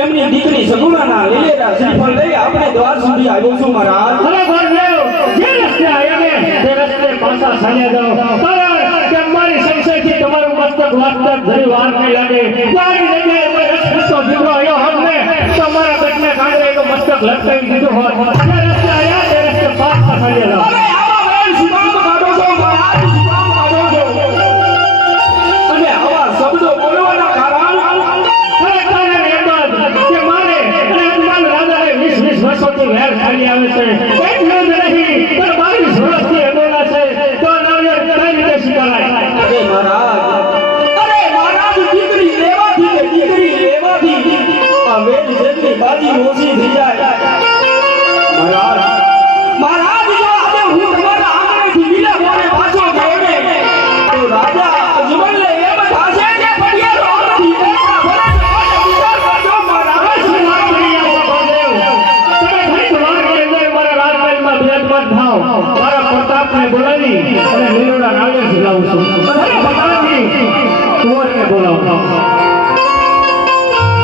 એમની દીકરી સગુણાના લીલેરા શ્રીફળ લઈ આપણે દ્વાર સુધી આવ્યો છું મહારાજ. અરે ભરદેવ જે રસ્તે આવ્યા ને તે રસ્તે પાછા ચાલ્યા જાઓ. કારણ કે મારી સંશયથી તમારું મસ્તક વાસ્તવ ધરી વાર નહીં લાગે. મારી જગ્યાએ કોઈ રસ્તો દીકરો આવ્યો હોત ને તો મારા પેટને કાંડે એનું મસ્તક લટકાવી દીધું હોત. જે રસ્તે આવ્યા તે રસ્તે પાછા ચાલ્યા જાઓ. અરે આવા વેણ શું કામ કાઢો છો મહારાજ? શું કામ કાઢો છો? અને આવા શબ્દો બોલવાના કારણ વર્ષોથી વેર ખાલી આવે છે. એટલું જ નહીં પણ 22 વર્ષથી અડોલા છે તો નવયર કઈ રીતે સ્વીકારાય? અરે મહારાજ દીકરી લેવાથી આ વેદ જેટલી બાજી ઓછી થઈ જાય. મહારાજ જો આજે હું તમારા આંગણેથી વિલે મોડે પાછો ગયો ને તો રાજા અજમલને એમ થાશે કે પડિયારો આમથી બેઠા ભલે વિચાર કરજો મહારાજ. શું વાત કરી રહ્યા છો ભરદેવ? તમે ઘણી વાર કે અંદર મારા રાજમહેલમાં બિરાજમાન થાઓ. મારા પ્રતાપને બોલાવી અને લીલોડા નાળિયેર ઝુલાવું છું. અરે પ્રતાપજી કુંવરને બોલાવો.